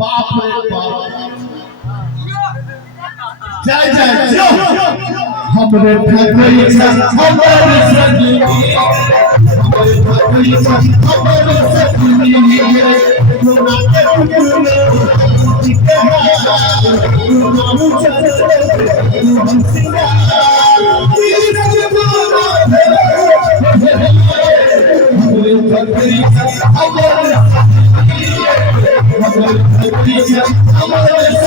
बाप रे बाप जय जय जय हमरे ठाकुर हमरे सजनी हमरे ठाकुर हमरे सजनी गुनाते गुना जिके नाम चले हम सिंगा हमरे ठाकुर हमरे